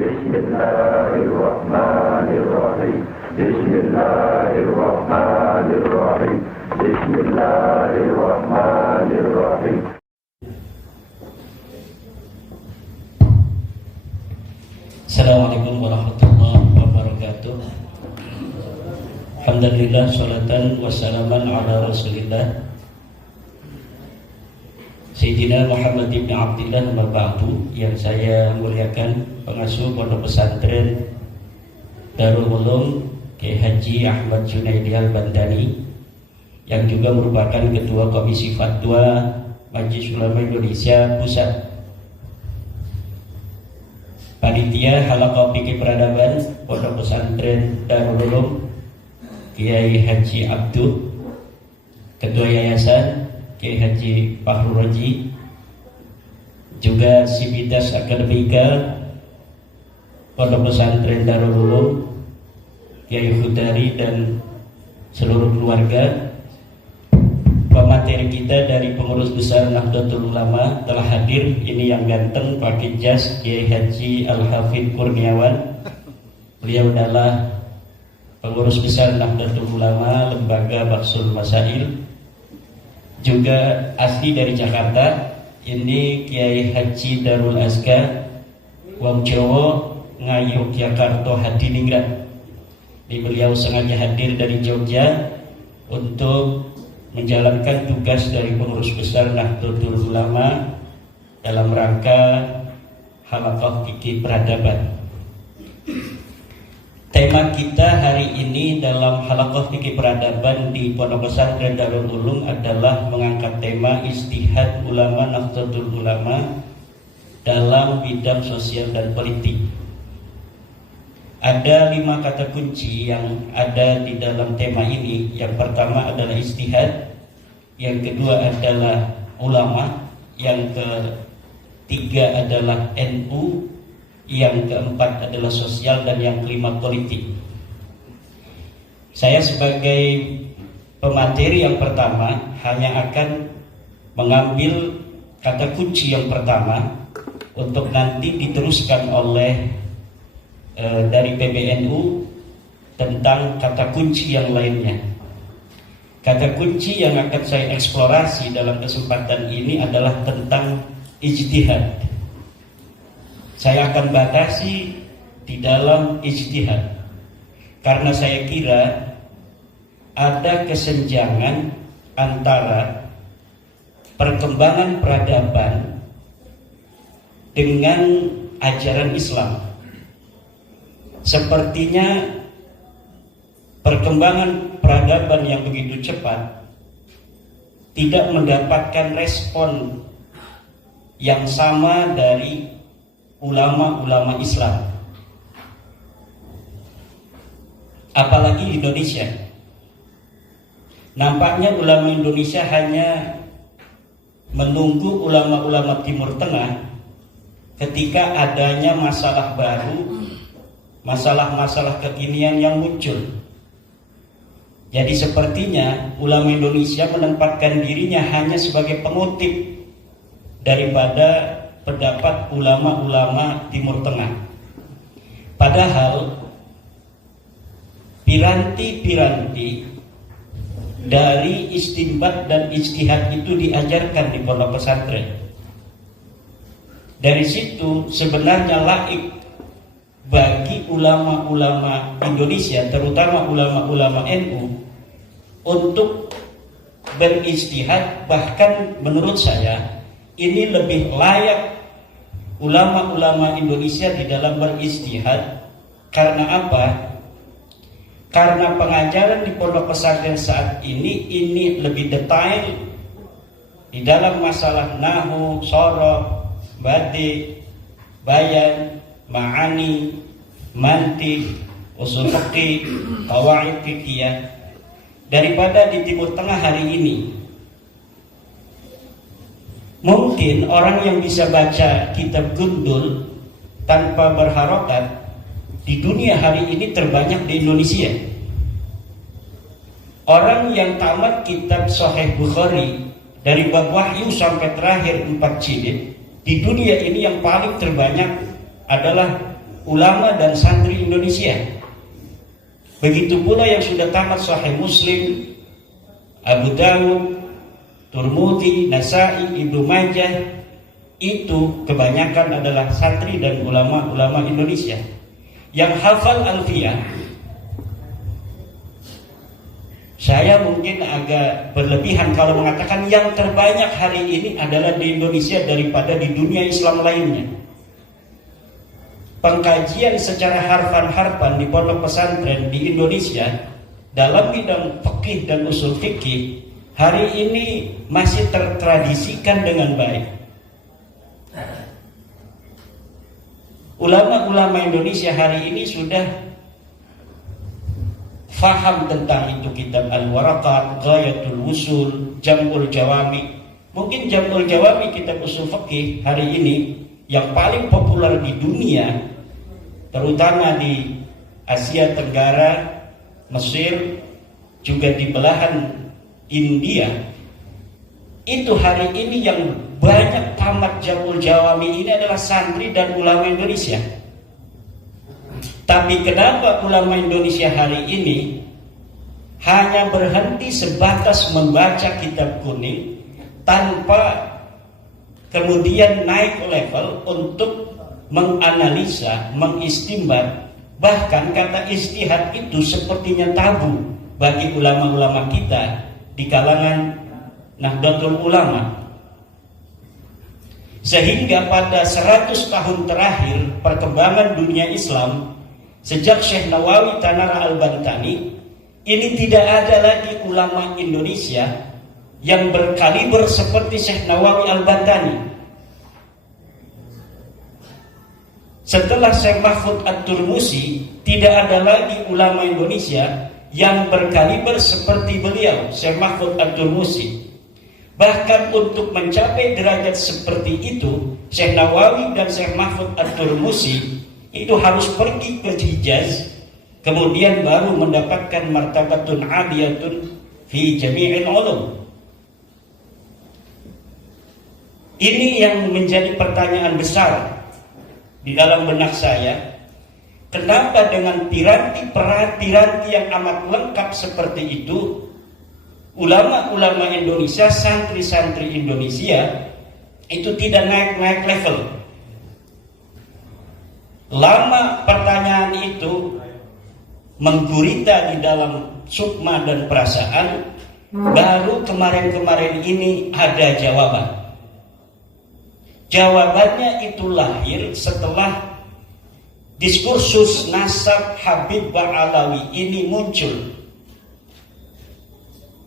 Bismillahirrahmanirrahim. Bismillahirrahmanirrahim. Bismillahirrahmanirrahim. Assalamualaikum warahmatullahi wabarakatuh. Alhamdulillah, sholatan wassalaman ala rasulillah Sayyidina Muhammad ibn Abdillah Maba'du, yang saya muliakan pengasuh pondok pesantren Darul Ulum Kiai Haji Ahmad Junaidi Al-Bantani, yang juga merupakan Ketua Komisi Fatwa Majelis Ulama Indonesia Pusat, Panitia Halaqah Fikih Peradaban Pondok Pesantren Darul Ulum Kiai Haji Abdul, Ketua Yayasan Kiai Haji Fahru Roji, juga Sivitas Akademika Pondok Pesantren Darul Ulum Kiai Hudari, dan seluruh keluarga. Pemateri kita dari pengurus besar Nahdlatul Ulama telah hadir. Ini yang ganteng pakai jas, Kiai Haji Al-Hafidh Kurniawan. Beliau adalah pengurus besar Nahdlatul Ulama Lembaga Bahsul Masail, juga asli dari Jakarta. Ini Kiai Haji Darul Azka Wong Jawa Ngayogyakarta Hadiningrat. Beliau sengaja hadir dari Jogja untuk menjalankan tugas dari pengurus besar Nahdlatul Ulama dalam rangka Halaqah Fikih Peradaban. Tema kita hari ini dalam Halaqah Fikih Peradaban di Pondok Pesantren Darul Ulum adalah mengangkat tema Ijtihad Ulama Nahdlatul Ulama dalam bidang sosial dan politik. Ada 5 kata kunci yang ada di dalam tema ini. Yang pertama adalah ijtihad, yang kedua adalah ulama, yang ketiga adalah NU, yang keempat adalah sosial, dan yang kelima politik. Saya sebagai pemateri yang pertama hanya akan mengambil kata kunci yang pertama untuk nanti diteruskan oleh dari PBNU tentang kata kunci yang lainnya. Kata kunci yang akan saya eksplorasi dalam kesempatan ini adalah tentang ijtihad. Saya akan batasi di dalam ijtihad karena saya kira ada kesenjangan antara perkembangan peradaban dengan ajaran Islam. Sepertinya perkembangan peradaban yang begitu cepat tidak mendapatkan respon yang sama dari ulama-ulama Islam, apalagi di Indonesia. Nampaknya ulama Indonesia hanya menunggu ulama-ulama Timur Tengah ketika adanya masalah baru, masalah-masalah kekinian yang muncul. Jadi sepertinya ulama Indonesia menempatkan dirinya hanya sebagai pengutip daripada pendapat ulama-ulama Timur Tengah. Padahal piranti-piranti dari istinbat dan ijtihad itu diajarkan di pondok pesantren. Dari situ sebenarnya laik bagi ulama-ulama Indonesia, terutama ulama-ulama NU, untuk berijtihad. Bahkan menurut saya ini lebih layak ulama-ulama Indonesia di dalam berijtihad. Karena apa? Karena pengajaran di pondok pesantren saat ini lebih detail di dalam masalah nahwu, shoroh, badi, bayan, ma'ani, mantiq, usul fiqih, qawaid fiqhiyah daripada di Timur Tengah hari ini. Mungkin orang yang bisa baca kitab Gundul tanpa berharokat di dunia hari ini terbanyak di Indonesia. Orang yang tamat kitab Sahih Bukhari dari bab wahyu sampai terakhir 4 jilid di dunia ini yang paling terbanyak adalah ulama dan santri Indonesia. Begitu pula yang sudah tamat Sahih Muslim, Abu Dawud, Turmudi, Nasai, Ibnu Majah, itu kebanyakan adalah santri dan ulama-ulama Indonesia. Yang hafal Alfiyah, saya mungkin agak berlebihan kalau mengatakan yang terbanyak hari ini adalah di Indonesia daripada di dunia Islam lainnya. Pengkajian secara harfan-harfan di pondok pesantren di Indonesia dalam bidang fikih dan usul fikih hari ini masih tertradisikan dengan baik. Ulama-ulama Indonesia hari ini sudah faham tentang itu kitab Al-Waraqat, Ghayatul Wusul, Jam'ul Jawami. Mungkin Jam'ul Jawami kitab usul fikih hari ini yang paling populer di dunia, terutama di Asia Tenggara, Mesir, juga di belahan India. Itu hari ini yang banyak tamat Jam'ul Jawami ini adalah santri dan ulama Indonesia. Tapi kenapa ulama Indonesia hari ini hanya berhenti sebatas membaca kitab kuning tanpa kemudian naik level untuk menganalisa, mengistimbat, bahkan kata ijtihad itu sepertinya tabu bagi ulama-ulama kita di kalangan Nahdlatul Ulama. Sehingga pada 100 tahun terakhir perkembangan dunia Islam sejak Syekh Nawawi Tanara Al-Bantani, ini tidak ada lagi ulama Indonesia yang berkaliber seperti Syekh Nawawi Al-Bantani. Setelah Syekh Mahfud At-Turmusi, tidak ada lagi ulama Indonesia yang berkaliber seperti beliau, Syekh Mahfud At-Turmusi. Bahkan untuk mencapai derajat seperti itu, Syekh Nawawi dan Syekh Mahfud At-Turmusi itu harus pergi ke Hijaz, kemudian baru mendapatkan martabatun aliyatun fi jami'il ulum. Ini yang menjadi pertanyaan besar di dalam benak saya. Kenapa dengan piranti yang amat lengkap seperti itu, ulama-ulama Indonesia, santri-santri Indonesia itu tidak naik-naik level? Lama pertanyaan itu menggurita di dalam sukma dan perasaan, baru kemarin-kemarin ini ada jawaban. Jawabannya itu lahir setelah diskursus nasab Habib Ba'alawi ini muncul.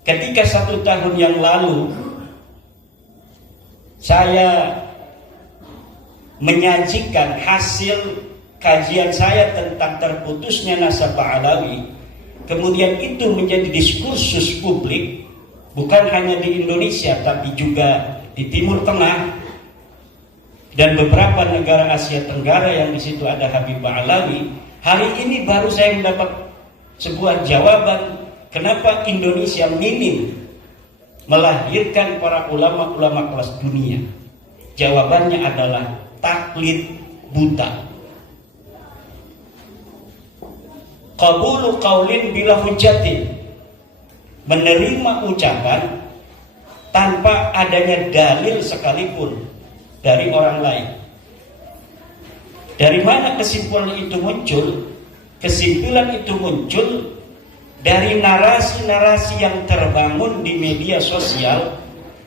Ketika 1 tahun yang lalu saya menyajikan hasil kajian saya tentang terputusnya nasab Ba'alawi, kemudian itu menjadi diskursus publik, bukan hanya di Indonesia tapi juga di Timur Tengah dan beberapa negara Asia Tenggara yang di situ ada Habib Ba'alawi. Hari ini baru saya mendapat sebuah jawaban kenapa Indonesia minim melahirkan para ulama-ulama kelas dunia. Jawabannya adalah taklid buta. Qabulu qaulin bila hujjatin, menerima ucapan tanpa adanya dalil sekalipun dari orang lain. Dari mana kesimpulan itu muncul? Kesimpulan itu muncul dari narasi-narasi yang terbangun di media sosial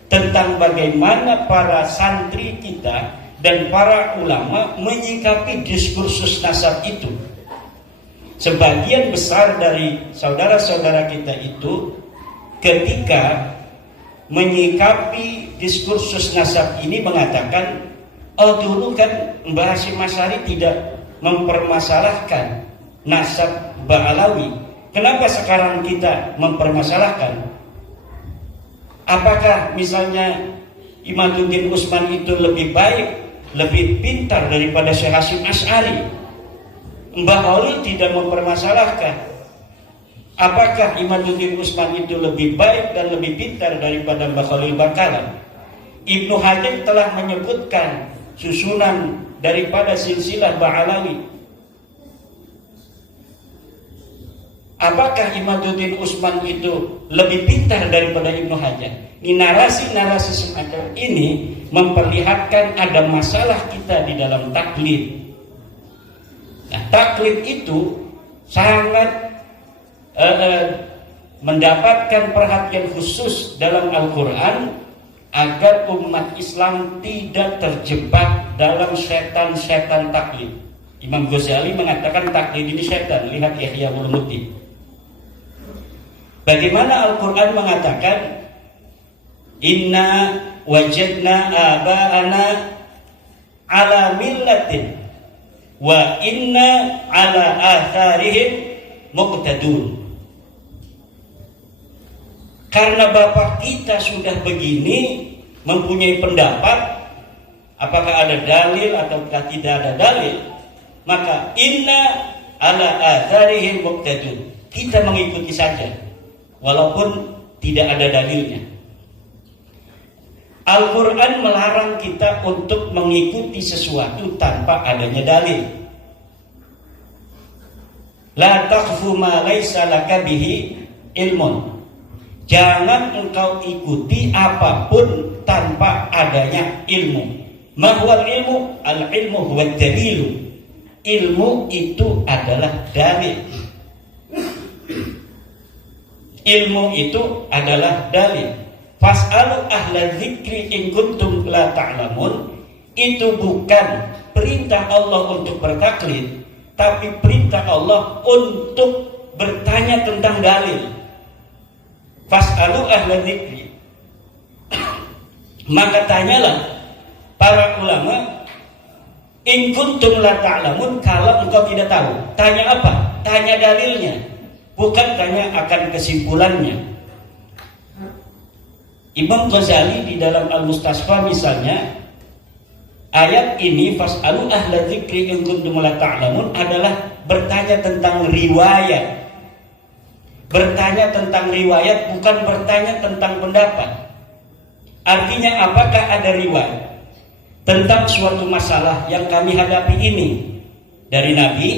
tentang bagaimana para santri kita dan para ulama menyikapi diskursus nasab itu. Sebagian besar dari saudara-saudara kita itu ketika menyikapi diskursus nasab ini mengatakan, oh dulu kan Mbah Hasyim Asy'ari tidak mempermasalahkan nasab Ba'alawi, kenapa sekarang kita mempermasalahkan? Apakah misalnya Imaduddin Utsman itu lebih baik, lebih pintar daripada Syekh Hasyim Asy'ari? Mbah Khalil tidak mempermasalahkan. Apakah Imaduddin Utsman itu lebih baik dan lebih pintar daripada Mbah Khalil Bangkalan? Ibnu Hajar telah menyebutkan susunan daripada silsilah Ba'alawi. Apakah Imaduddin Utsman itu lebih pintar daripada Ibnu Hajar? Ini narasi-narasi semacam ini memperlihatkan ada masalah kita di dalam taklid. Nah, taklid itu sangat mendapatkan perhatian khusus dalam Al-Quran agar umat Islam tidak terjebak dalam setan-setan taklid. Imam Ghazali mengatakan taklid ini setan. Lihat Ihya Ulumuddin. Bagaimana Al-Quran mengatakan inna wajadna aba'ana ala millatin wa inna ala atharihim muqtadun. Karena bapak kita sudah begini, mempunyai pendapat, apakah ada dalil atau tidak ada dalil, maka inna ala atharihim muqtadun, kita mengikuti saja walaupun tidak ada dalilnya. Al-Quran melarang kita untuk mengikuti sesuatu tanpa adanya dalil. La taqfu ma laysa laka bihi ilmun. Jangan engkau ikuti apapun tanpa adanya ilmu. Ma huwal ilmu? Al-ilmu huwa dalilu. Ilmu itu adalah dalil. Ilmu itu adalah dalil. Fas'alu ahla dzikri in kuntum la ta'lamun. Itu bukan perintah Allah untuk bertaklid, tapi perintah Allah untuk bertanya tentang dalil. Fas'alu ahla dzikri. Maka tanyalah para ulama, in kuntum la ta'lamun, kalau engkau tidak tahu. Tanya apa? Tanya dalilnya, bukan tanya akan kesimpulannya. Imam Ghazali di dalam Al-Mustasfa misalnya, ayat ini fas'alu ahla dzikri in kuntum la ta'lamun adalah bertanya tentang riwayat. Bertanya tentang riwayat, bukan bertanya tentang pendapat. Artinya apakah ada riwayat tentang suatu masalah yang kami hadapi ini dari Nabi,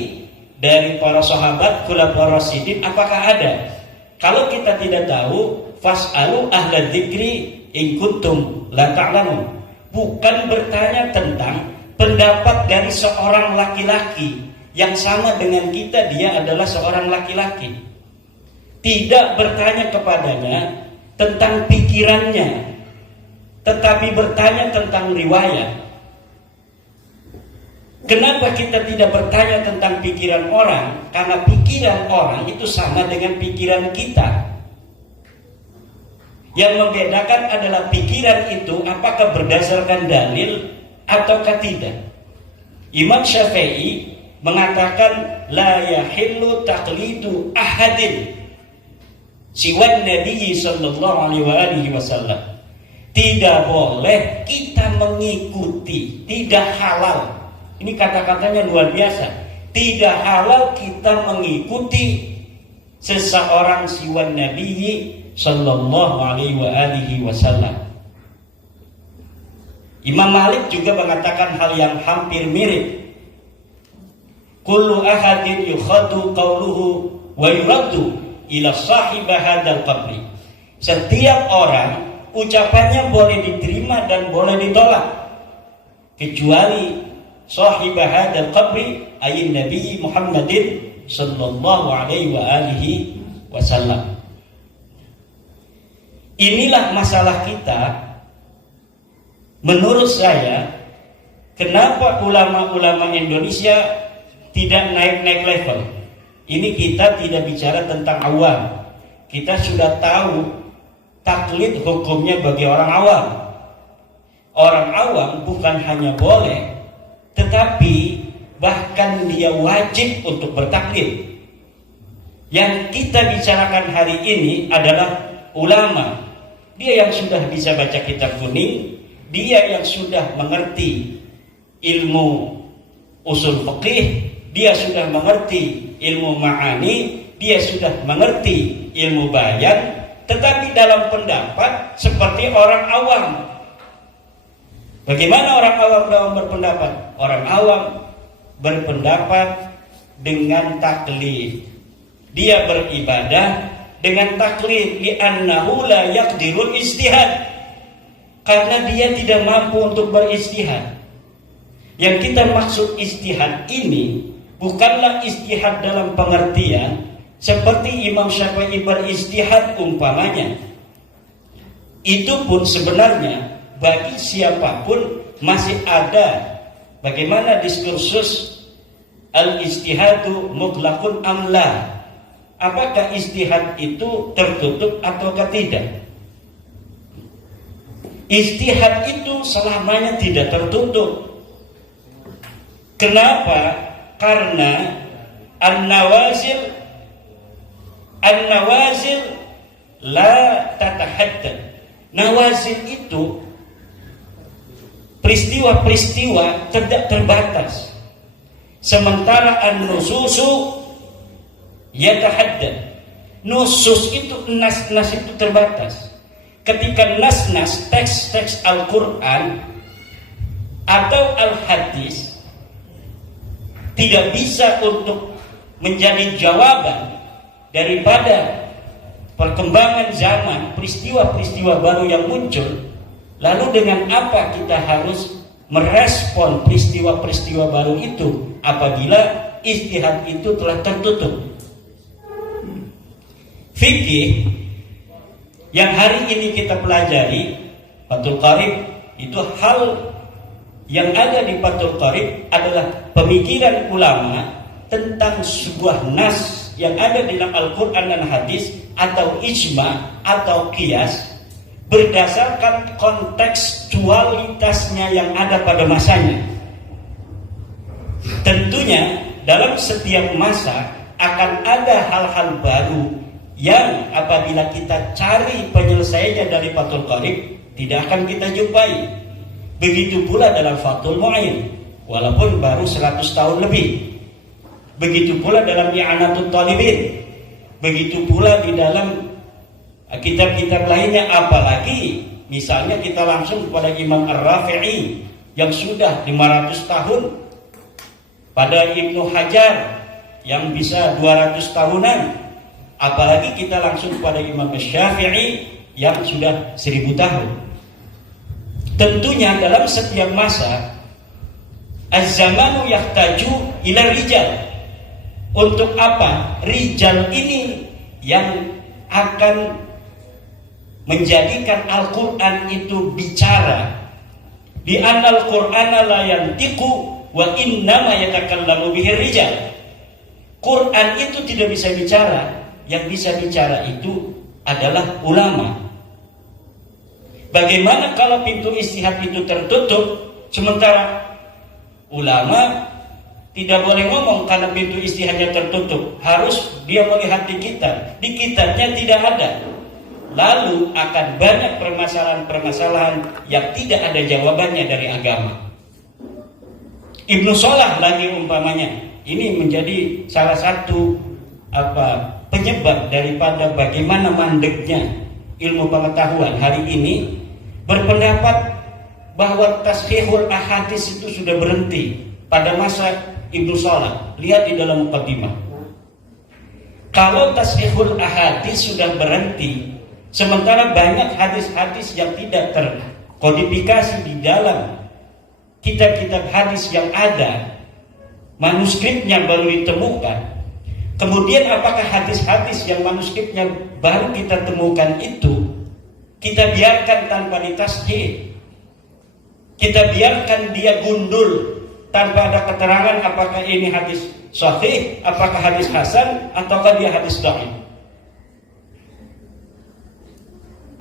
dari para sahabat, khulafaur rasyidin, apakah ada? Kalau kita tidak tahu, fas'alu ahla dzikri in kuntum la ta'lamun, bukan bertanya tentang pendapat dari seorang laki-laki yang sama dengan kita, dia adalah seorang laki-laki. Tidak bertanya kepadanya tentang pikirannya, tetapi bertanya tentang riwayat. Kenapa kita tidak bertanya tentang pikiran orang? Karena pikiran orang itu sama dengan pikiran kita. Yang membedakan adalah pikiran itu apakah berdasarkan dalil ataukah tidak. Imam Syafi'i mengatakan la yahillu taqlidu ahadin siwan Nabi sallallahu alaihi wasallam. Tidak boleh kita mengikuti, tidak halal. Ini kata-katanya luar biasa. Tidak halal kita mengikuti seseorang siwan Nabi sallallahu alaihi wasallam. Imam Malik juga mengatakan hal yang hampir mirip. Kullu ahadin yukhadu qawluhu wa yuraddu ila sahib hadzal qabri. Setiap orang ucapannya boleh diterima dan boleh ditolak kecuali sahib hadzal qabri ayyin Nabi Muhammadin sallallahu alaihi wasallam. Inilah masalah kita. Menurut saya, kenapa ulama-ulama Indonesia tidak naik-naik level? Ini kita tidak bicara tentang awam. Kita sudah tahu taklid hukumnya bagi orang awam. Orang awam bukan hanya boleh, tetapi bahkan dia wajib untuk bertaklid. Yang kita bicarakan hari ini adalah ulama. Dia yang sudah bisa baca kitab kuning, dia yang sudah mengerti ilmu usul fiqih, dia sudah mengerti ilmu ma'ani, dia sudah mengerti ilmu bayan, tetapi dalam pendapat seperti orang awam. Bagaimana orang awam dalam berpendapat? Orang awam berpendapat dengan taklid. dia beribadah dengan taklid li'annahu la yaqdirul ijtihad, karena dia tidak mampu untuk beristihad. Yang kita maksud istihad ini bukanlah istihad dalam pengertian seperti Imam Syafi'i beristihad umpamanya. Itu pun sebenarnya bagi siapapun masih ada bagaimana diskursus al-istihadu mutlaqun amla. Apakah istihad itu tertutup ataukah tidak? Istihad itu selamanya tidak tertutup. Kenapa? Karena an-nawazil la tatahaddad. Nawazil itu peristiwa-peristiwa tidak terbatas. Sementara an-nususu yatahaddad. Nusus itu, nas-nas itu terbatas. Ketika nas-nas, teks-teks Al-Quran atau Al-Hadis tidak bisa untuk menjadi jawaban daripada perkembangan zaman, peristiwa-peristiwa baru yang muncul, lalu dengan apa kita harus merespon peristiwa-peristiwa baru itu apabila istihad itu telah tertutup? Fikih yang hari ini kita pelajari, Fathul Qarib, itu hal yang ada di Fathul Qarib adalah pemikiran ulama tentang sebuah nas yang ada di dalam Al-Quran dan Hadis atau ijma atau qiyas berdasarkan kontekstualitasnya yang ada pada masanya. Tentunya dalam setiap masa akan ada hal-hal baru yang apabila kita cari penyelesaiannya dari Fathul Qarib tidak akan kita jumpai. Begitu pula dalam Fathul Mu'in, walaupun baru 100 tahun lebih. Begitu pula dalam I'anatul Talibin. Begitu pula di dalam kitab-kitab lainnya, apalagi misalnya kita langsung kepada Imam Ar-Rafi'i yang sudah 500 tahun, pada Ibnu Hajar yang bisa 200 tahunan, apalagi kita langsung kepada Imam Syafi'i yang sudah 1000 tahun. Tentunya dalam setiap masa az-zamanu yahtaju ila rijal. Untuk apa? Rijal ini yang akan menjadikan Al-Quran itu bicara. Bi anal Qur'ana la yantiqu wa innama yatakallamu bihi rijal. Quran itu tidak bisa bicara, yang bisa bicara itu adalah ulama. Bagaimana kalau pintu istihad itu tertutup, sementara ulama tidak boleh ngomong karena pintu istihadnya tertutup, harus dia melihat di kitab. Di kitabnya tidak ada. Lalu akan banyak permasalahan-permasalahan yang tidak ada jawabannya dari agama. Ibnu Shalah lagi umpamanya, ini menjadi salah satu penyebab daripada bagaimana mandeknya ilmu pengetahuan hari ini, berpendapat bahwa tashihul ahadits itu sudah berhenti pada masa Ibnu Shalah. Lihat di dalam muqaddimah. Kalau tashihul ahadits sudah berhenti, sementara banyak hadis-hadis yang tidak terkodifikasi di dalam kitab-kitab hadis yang ada, manuskripnya baru ditemukan. Kemudian apakah hadis-hadis yang manuskripnya baru kita temukan itu kita biarkan tanpa ditashih? Kita biarkan dia gundul tanpa ada keterangan apakah ini hadis sahih, apakah hadis hasan, ataukah dia hadis dhaif?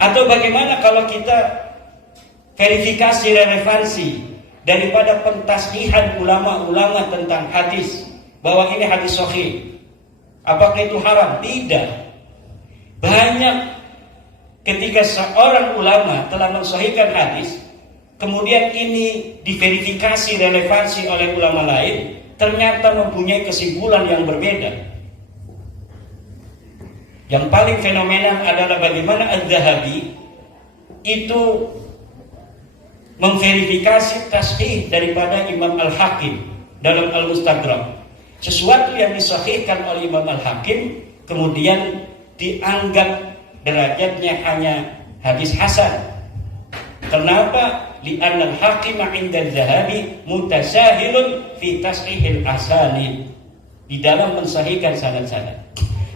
Atau bagaimana kalau kita verifikasi relevansi daripada pentashihan ulama-ulama tentang hadis, bahwa ini hadis sahih? Apakah itu haram? Tidak. Banyak ketika seorang ulama telah mensahihkan hadis, kemudian ini diverifikasi relevansi oleh ulama lain, ternyata mempunyai kesimpulan yang berbeda. Yang paling fenomenal adalah bagaimana Az-Zahabi itu memverifikasi tashih daripada Imam Al-Hakim dalam Al-Mustadrak. Sesuatu yang disahihkan oleh Imam Al-Hakim kemudian dianggap derajatnya hanya hadis hasan. Kenapa? Li'anna al-haqima 'inda al-zahabi mutasahilun fi tasihil asanid, di dalam mensahihkan sanad-sanad.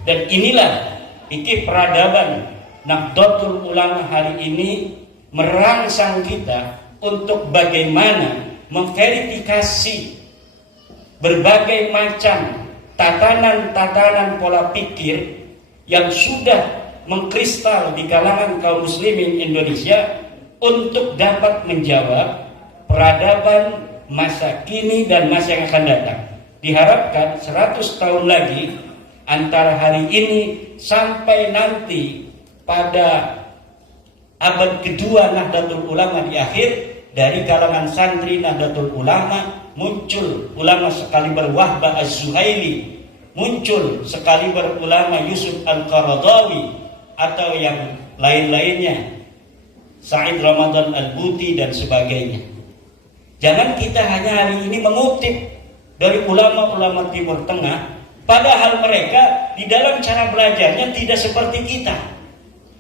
Dan inilah fikih peradaban Nahdlatul Ulama hari ini merangsang kita untuk bagaimana memverifikasi berbagai macam tatanan-tatanan pola pikir yang sudah mengkristal di kalangan kaum muslimin Indonesia untuk dapat menjawab peradaban masa kini dan masa yang akan datang. Diharapkan 100 tahun lagi antara hari ini sampai nanti pada abad kedua Nahdlatul Ulama di akhir, dari kalangan santri Nahdlatul Ulama muncul ulama sekaliber Wahbah Az-Zuhaili, muncul sekaliber ulama Yusuf Al-Qaradawi atau yang lain-lainnya, Said Ramadan Al-Buti dan sebagainya. Jangan kita hanya hari ini mengutip dari ulama-ulama Timur Tengah, padahal mereka di dalam cara belajarnya tidak seperti kita.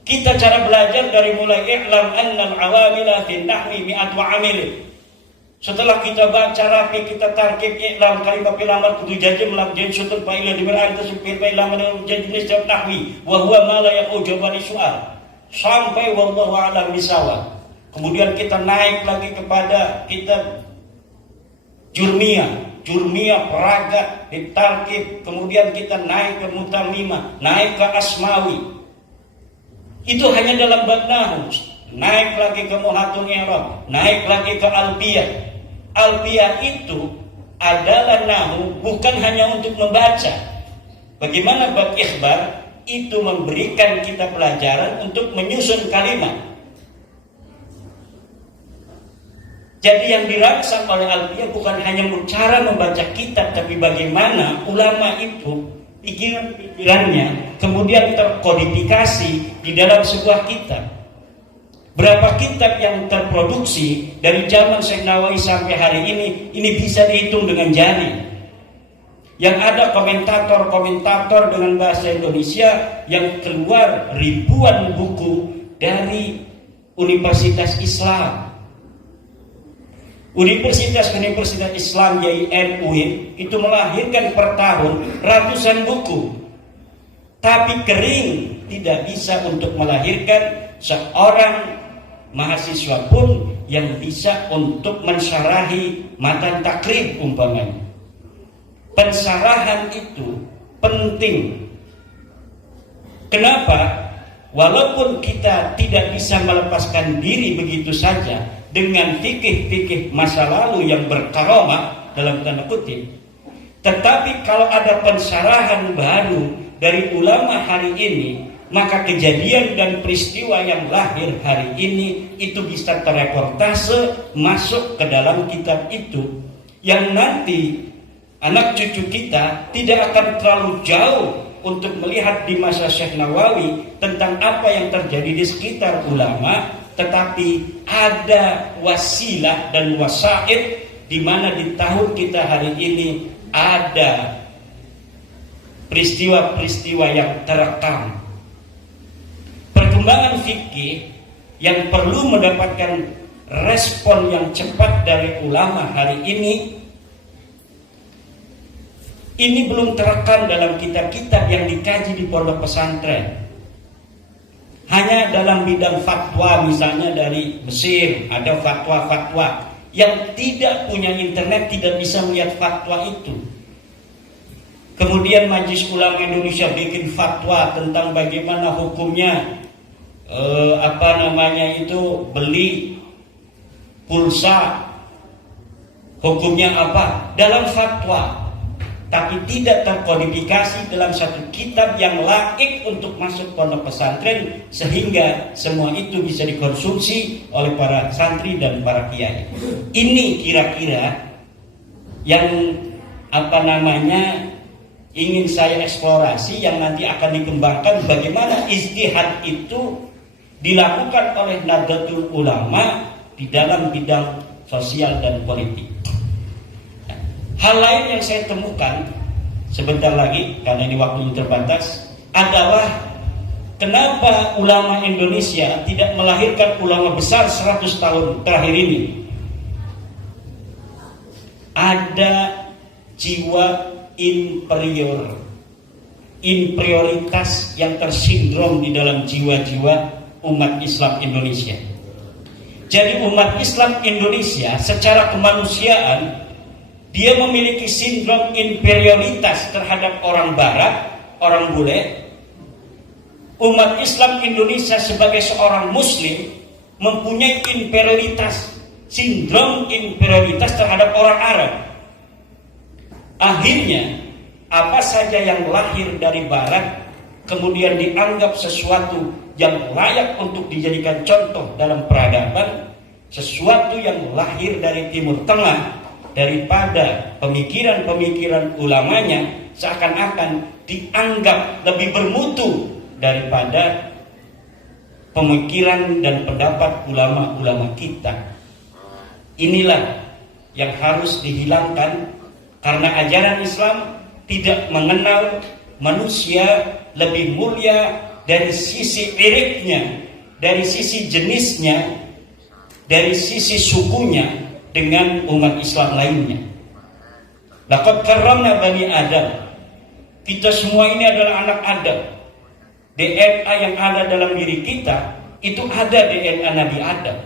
Kita cara belajar dari mulai i'lam annal awamila fi nahwi mi'at wa amil. Setelah kita baca rapi, kita tarkib i'lam kalimah filamat kudu jajim lam jen syutul fa'ilah diberang tersupir fa'ilah menurut jenis jawab nahwi wa huwa ma la yaqul jawabani soal sampai wallahu a'lam bisawab. Kemudian kita naik lagi kepada kitab Jurmiyah Peragat ditarkib, kemudian kita naik ke Mutamimah, naik ke Asmawi. Itu hanya dalam bab nahwu. Naik lagi ke Muhatul I'rab, naik lagi ke Alfiyah. Alfiyah itu adalah nahwu bukan hanya untuk membaca. Bagaimana bab ikhbar itu memberikan kita pelajaran untuk menyusun kalimat. Jadi yang dirangsang oleh Alfiyah bukan hanya cara membaca kitab, tapi bagaimana ulama itu pikiran-pikirannya kemudian terkodifikasi di dalam sebuah kitab. Berapa kitab yang terproduksi dari zaman Syekh Nawawi sampai hari ini bisa dihitung dengan jari. Yang ada komentator-komentator dengan bahasa Indonesia yang keluar ribuan buku dari Universitas Islam. Universitas Islam YIN UIN itu melahirkan per tahun ratusan buku, tapi kering, tidak bisa untuk melahirkan seorang mahasiswa pun yang bisa untuk mensyarahi matan takrib umpamanya. Pensyarahan itu penting. Kenapa? Walaupun kita tidak bisa melepaskan diri begitu saja dengan fikih-fikih masa lalu yang berkaromah dalam tanda kutip, tetapi kalau ada pensyarahan baru dari ulama hari ini, maka kejadian dan peristiwa yang lahir hari ini itu bisa terreportase masuk ke dalam kitab itu, yang nanti anak cucu kita tidak akan terlalu jauh untuk melihat di masa Syekh Nawawi tentang apa yang terjadi di sekitar ulama, tetapi ada wasilah dan wasaid di mana di tahun kita hari ini ada peristiwa-peristiwa yang terekam. Perkembangan fikih yang perlu mendapatkan respon yang cepat dari ulama hari ini belum terekam dalam kitab-kitab yang dikaji di pondok pesantren. Hanya dalam bidang fatwa, misalnya dari Mesir ada fatwa-fatwa yang tidak punya internet tidak bisa melihat fatwa itu. Kemudian Majelis Ulama Indonesia bikin fatwa tentang bagaimana hukumnya beli pulsa, hukumnya apa dalam fatwa, tapi tidak terkodifikasi dalam satu kitab yang laik untuk masuk pondok pesantren sehingga semua itu bisa dikonsumsi oleh para santri dan para kiai. Ini kira-kira yang ingin saya eksplorasi, yang nanti akan dikembangkan bagaimana ijtihad itu dilakukan oleh Nahdlatul Ulama di dalam bidang sosial dan politik. Hal lain yang saya temukan sebentar lagi, karena ini waktunya terbatas, adalah kenapa ulama Indonesia tidak melahirkan ulama besar 100 tahun terakhir ini. Ada jiwa inferioritas yang tersindrom di dalam jiwa-jiwa umat Islam Indonesia. Jadi umat Islam Indonesia secara kemanusiaan dia memiliki sindrom inferioritas terhadap orang barat, orang bule. Umat Islam Indonesia sebagai seorang muslim mempunyai inferioritas, sindrom inferioritas terhadap orang Arab. Akhirnya apa saja yang lahir dari barat kemudian dianggap sesuatu yang layak untuk dijadikan contoh dalam peradaban, sesuatu yang lahir dari Timur Tengah daripada pemikiran-pemikiran ulamanya seakan-akan dianggap lebih bermutu daripada pemikiran dan pendapat ulama-ulama kita. Inilah yang harus dihilangkan, karena ajaran Islam tidak mengenal manusia lebih mulia dari sisi iriknya, dari sisi jenisnya, dari sisi sukunya dengan umat Islam lainnya. Laqad karramna bani Adam. Kita semua ini adalah anak Adam. DNA yang ada dalam diri kita itu ada DNA Nabi Adam.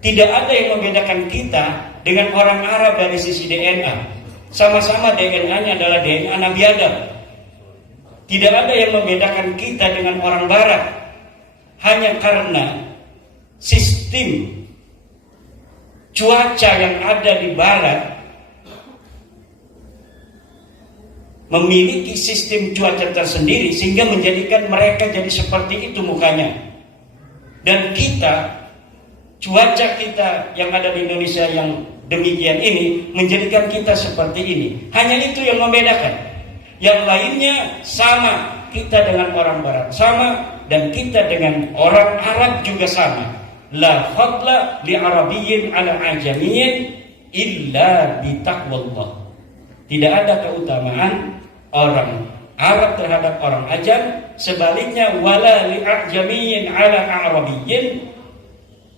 Tidak ada yang membedakan kita dengan orang Arab dari sisi DNA. Sama-sama DNA-nya adalah DNA Nabi Adam. Tidak ada yang membedakan kita dengan orang Barat. Hanya karena sistem cuaca yang ada di Barat memiliki sistem cuaca tersendiri sehingga menjadikan mereka jadi seperti itu mukanya. Dan kita, cuaca kita yang ada di Indonesia yang demikian ini menjadikan kita seperti ini. Hanya itu yang membedakan. Yang lainnya sama, kita dengan orang Barat sama, dan kita dengan orang Arab juga sama. La fadla li Arabiyyin ala ajamiyyin illa bi taqwallah. Tidak ada keutamaan orang Arab terhadap orang Ajam, sebaliknya wala li ajamiyyin ala arabiyyin.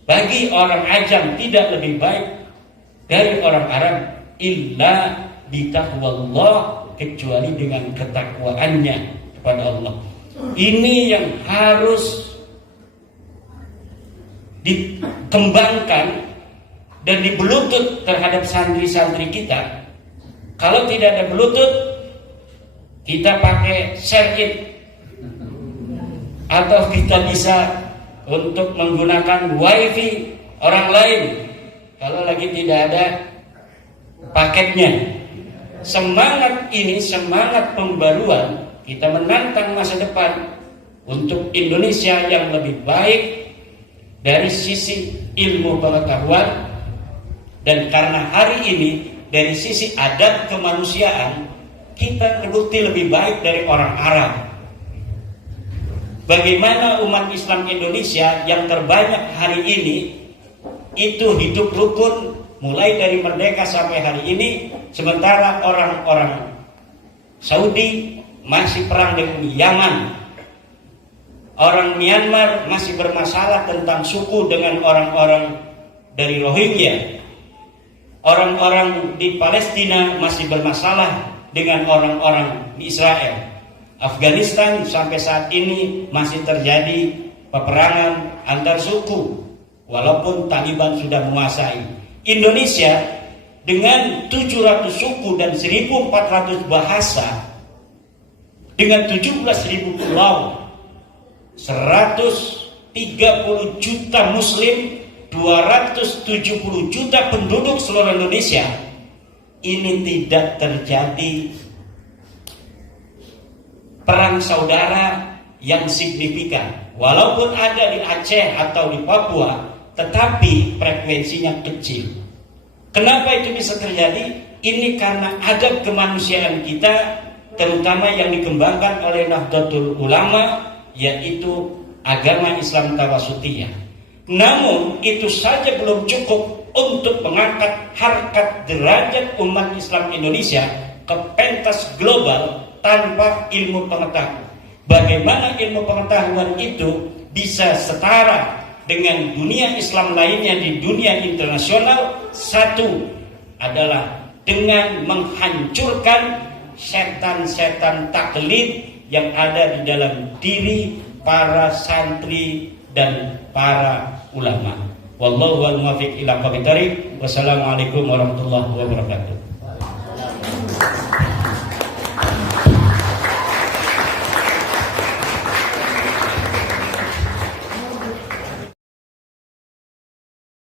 Bagi orang Ajam tidak lebih baik dari orang Arab illa bi taqwallah, kecuali dengan ketakwaannya kepada Allah. Ini yang harus dikembangkan dan dibelutut terhadap santri-santri kita. Kalau tidak ada Bluetooth, kita pakai circuit, atau kita bisa untuk menggunakan wifi orang lain kalau lagi tidak ada paketnya. Semangat ini, semangat pembaruan, kita menantang masa depan untuk Indonesia yang lebih baik dari sisi ilmu pengetahuan, dan karena hari ini dari sisi adat kemanusiaan kita terbukti lebih baik dari orang Arab. Bagaimana umat Islam Indonesia yang terbanyak hari ini itu hidup rukun mulai dari merdeka sampai hari ini, sementara orang-orang Saudi masih perang dengan Yaman. Orang Myanmar masih bermasalah tentang suku dengan orang-orang dari Rohingya. Orang-orang di Palestina masih bermasalah dengan orang-orang di Israel. Afghanistan sampai saat ini masih terjadi peperangan antar suku, walaupun Taliban sudah menguasai. Indonesia dengan 700 suku dan 1.400 bahasa, dengan 17.000 pulau, 130 juta muslim, 270 juta penduduk seluruh Indonesia, ini tidak terjadi perang saudara yang signifikan. Walaupun ada di Aceh atau di Papua, tetapi frekuensinya kecil. Kenapa itu bisa terjadi? Ini karena adab kemanusiaan kita, terutama yang dikembangkan oleh Nahdlatul Ulama, yaitu agama Islam Tawasutiyah. Namun itu saja belum cukup untuk mengangkat harkat derajat umat Islam Indonesia ke pentas global tanpa ilmu pengetahuan. Bagaimana ilmu pengetahuan itu bisa setara dengan dunia Islam lainnya di dunia internasional? Satu adalah dengan menghancurkan setan-setan taklid yang ada di dalam diri para santri dan para ulama. Wallahu wal muwaffiq ila aqwamit thoriq. Wassalamualaikum warahmatullahi wabarakatuh.